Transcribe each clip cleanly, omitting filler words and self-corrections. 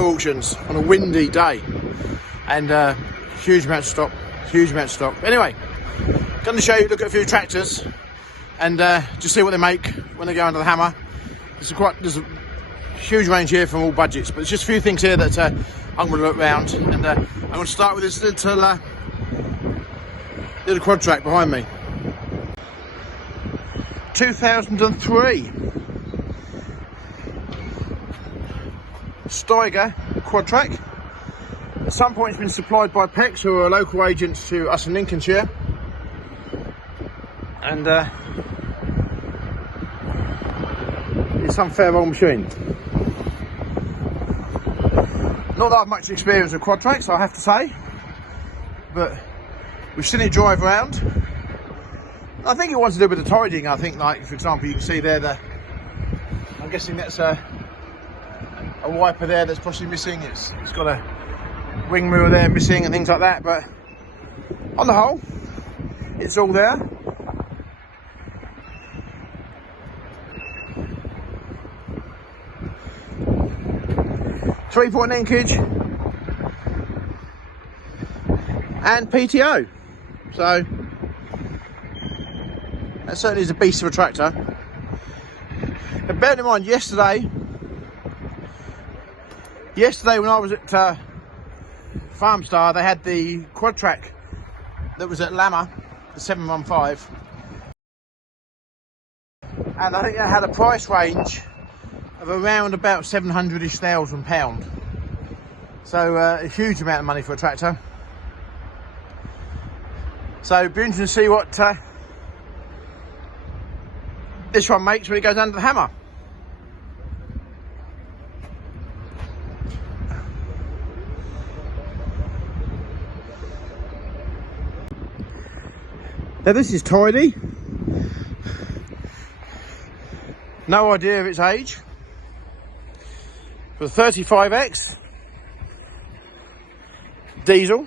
mower auctions on a windy day, and huge amount of stock. Anyway, going to show you, look at a few tractors and just see what they make when they go under the hammer. There's a huge range here from all budgets, but there's just a few things here that I'm going to look around, and I'm going to start with this little Quadtrac behind me. 2003 Stiger Quadtrac. At some point it's been supplied by Pex, who are a local agent to us in Lincolnshire, and it's some fair old machine. Not that I've much experience with Quadtracs, I have to say, but we've seen it drive around. I think it wants to do a bit of tidying. I think, like, for example, you can see there I'm guessing that's a wiper there that's possibly missing. It's got a wing mirror there missing and things like that, but on the whole it's all there. Three-point linkage and PTO, so that certainly is a beast of a tractor. And bear in mind, yesterday when I was at Farmstar, they had the Quadtrac that was at Lammer, the 715, and I think they had a price range of around about £700,000. So a huge amount of money for a tractor. So it'd be interesting to see what this one makes when it goes under the hammer. Now this is tidy. No idea of its age. For the 35X diesel.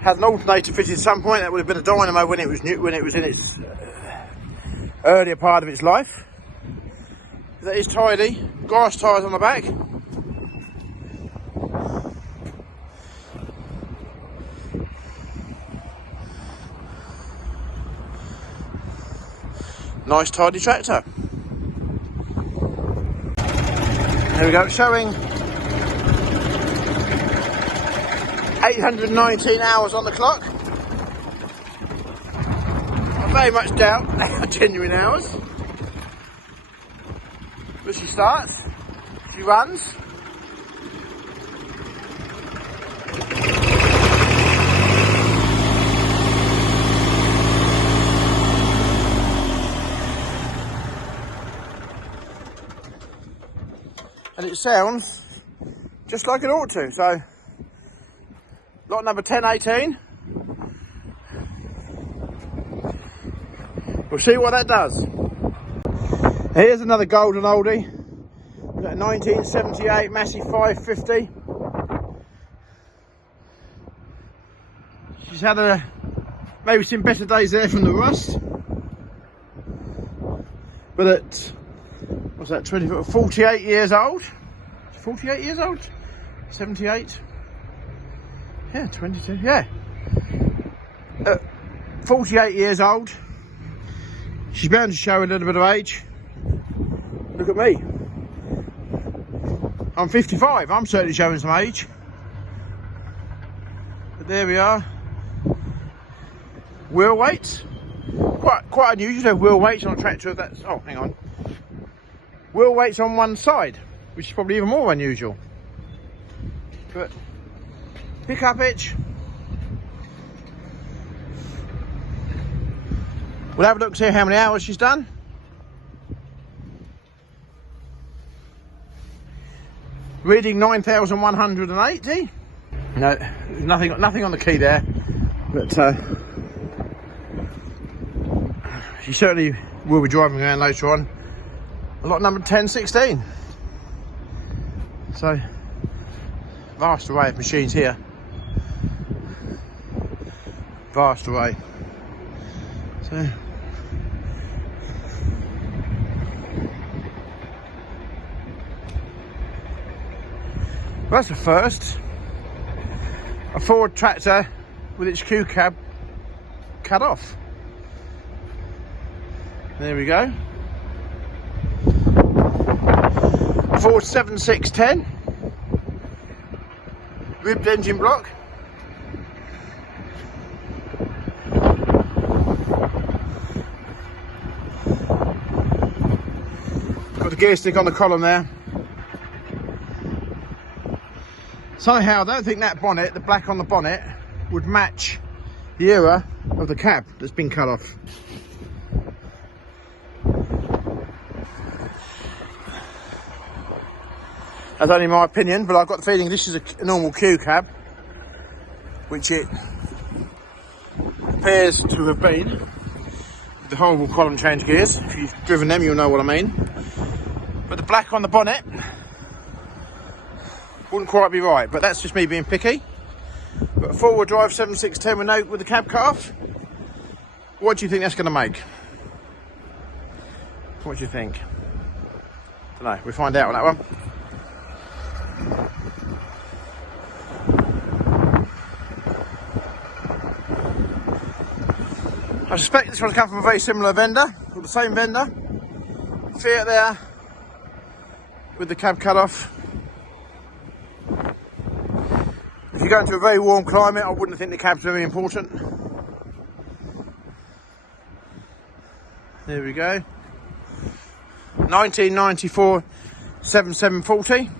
Had an alternator fitted at some point. That would have been a dynamo when it was new, when it was in its earlier part of its life. That is tidy. Grass tyres on the back. Nice tidy tractor. There we go, showing 819 hours on the clock. I very much doubt they are genuine hours. But she starts, she runs. And it sounds just like it ought to. So, lot number 1018. We'll see what that does. Here's another golden oldie. We've got a 1978 Massey 550. She's had maybe some better days there from the rust. But at, what's that, 48 years old? 48 years old? 78? Yeah, 22, yeah. 48 years old. She's bound to show a little bit of age. Look at me. I'm 55, I'm certainly showing some age. But there we are. Wheel weights. Quite unusual to have wheel weights on a tractor of that. Oh, hang on. Wheel weights on one side, which is probably even more unusual. But pickup hitch. We'll have a look to see how many hours she's done. Reading 9,180. No, nothing on the key there, but she certainly will be driving around later on. A lot number 1016. So vast array of machines here. Vast array. So Well, that's the first. A Ford tractor with its Q cab cut off. There we go. Ford 7610. Ribbed engine block. Got the gear stick on the column there. Somehow I don't think that bonnet, the black on the bonnet, would match the era of the cab that's been cut off. That's only my opinion, but I've got the feeling this is a normal Q cab, which it appears to have been, with the horrible column change gears. If you've driven them, you'll know what I mean. But the black on the bonnet wouldn't quite be right, but that's just me being picky. But a four-wheel drive 7610 with the cab cut off, what do you think that's going to make? What do you think? Don't know, we'll find out on that one. I suspect this one's come from a very similar vendor, or the same vendor. Fiat there, with the cab cut off. If you go into a very warm climate, I wouldn't think the cab's very important. There we go. 1994 7740.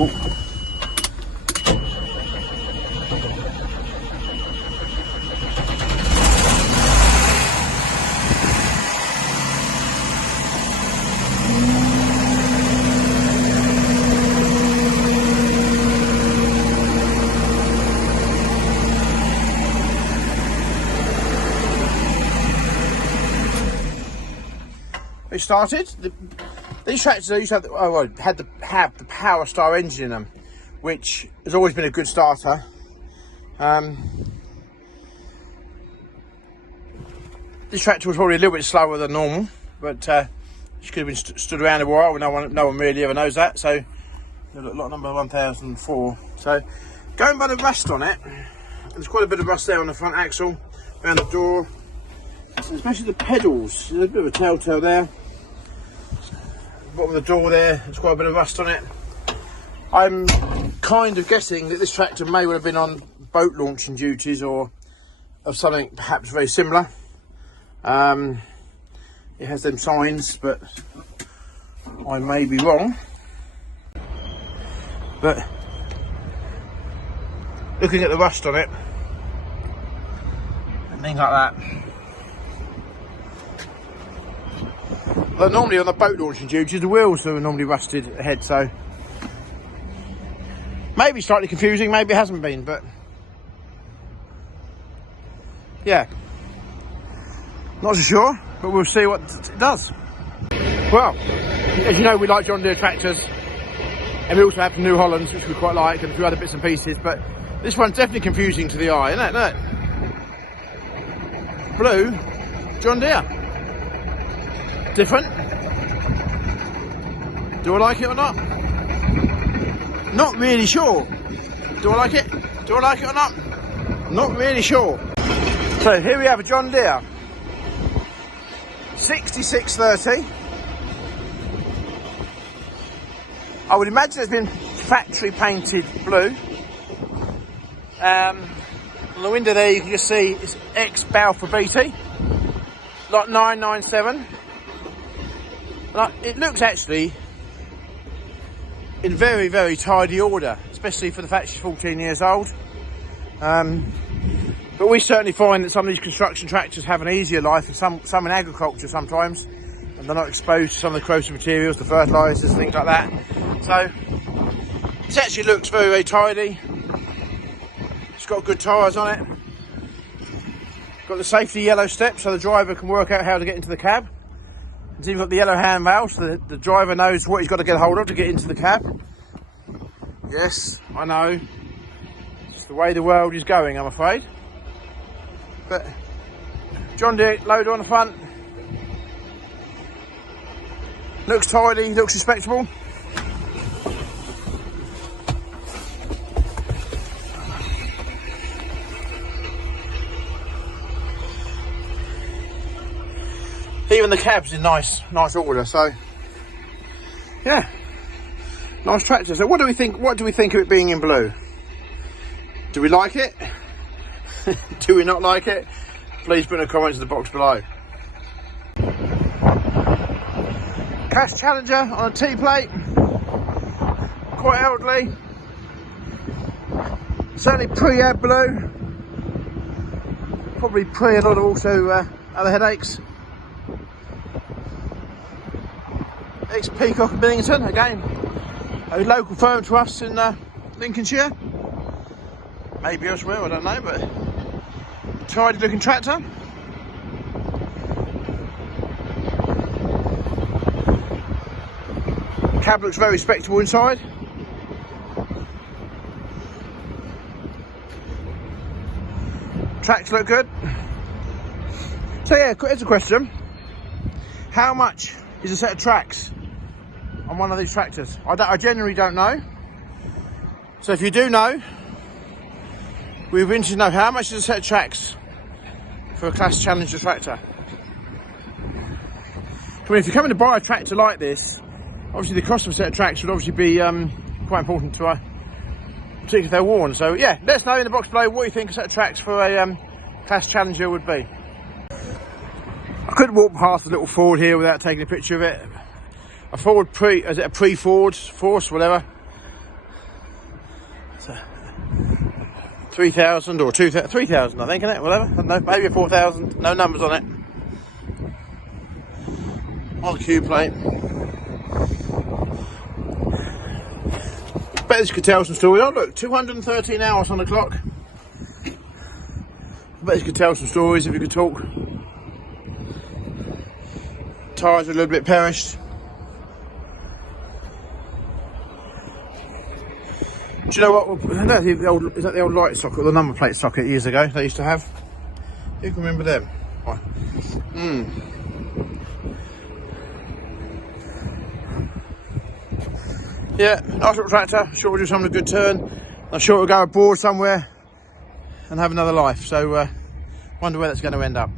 Oh. It started. These tractors used to have the Power Star engine in them, which has always been a good starter. This tractor was probably a little bit slower than normal, but she could have been stood around a while. No one really ever knows that. So, lot number 1004. So, going by the rust on it, there's quite a bit of rust there on the front axle, around the door, especially the pedals. There's a bit of a telltale there. Bottom of the door there's quite a bit of rust on it. I'm kind of guessing that this tractor may well have been on boat launching duties or of something perhaps very similar. It has them signs, but I may be wrong. But looking at the rust on it and things like that, but normally on the boat launching duties, the wheels are normally rusted ahead, so maybe slightly confusing, maybe it hasn't been, but yeah, not so sure, but we'll see what it does. Well, as you know, we like John Deere tractors, and we also have the New Hollands, which we quite like, and a few other bits and pieces, but this one's definitely confusing to the eye, isn't it? Blue John Deere. Different. Do I like it or not? Not really sure. Do I like it? Do I like it or not? Not really sure. So here we have a John Deere 6630. I would imagine it's been factory painted blue. On the window there you can just see it's ex Balfour BT, lot 997. It looks actually in very, very tidy order, especially for the fact she's 14 years old. But we certainly find that some of these construction tractors have an easier life, and some in agriculture sometimes, and they're not exposed to some of the corrosive materials, the fertilisers, things like that. So it actually looks very, very tidy. It's got good tyres on it. Got the safety yellow step so the driver can work out how to get into the cab. It's even got the yellow hand valve so the driver knows what he's got to get hold of to get into the cab. Yes, I know. It's the way the world is going, I'm afraid. But John Deere loader on the front. Looks tidy, looks respectable. Even the cab's in nice order, so yeah, nice tractor. So what do we think? What do we think of it being in blue? Do we like it? Do we not like it? Please put in the comments in the box below. Claas Challenger on a T-plate, quite elderly, certainly pre-ad blue, probably pre a lot of also other headaches. Ex-Peacock and Billington, again a local firm to us in Lincolnshire, maybe elsewhere, I don't know, but tidy looking tractor. Cab looks very respectable inside. Tracks look good. So yeah, here's a question. How much is a set of tracks on one of these tractors? I genuinely don't know. So if you do know, we'd be interested to know how much is a set of tracks for a Claas Challenger tractor. I mean, if you're coming to buy a tractor like this, obviously the cost of a set of tracks would obviously be quite important to particularly if they're worn. So yeah, let us know in the box below what you think a set of tracks for a Claas Challenger would be. I couldn't walk past the little Ford here without taking a picture of it. A Ford is it a pre-Ford, Force, whatever. It's a 3,000 or 2,000, 3,000 I think, isn't it? Whatever, I don't know, maybe a 4,000, no numbers on it. On the Q plate. Bet this could tell some stories. Oh look, 213 hours on the clock. I bet this could tell some stories if you could talk. Tyres are a little bit perished. Do you know what? Is that the old light socket, the number plate socket years ago they used to have? Who can remember them? Yeah, nice little tractor. Sure will do something a good turn. I'm sure it'll go abroad somewhere and have another life. So, wonder where that's going to end up.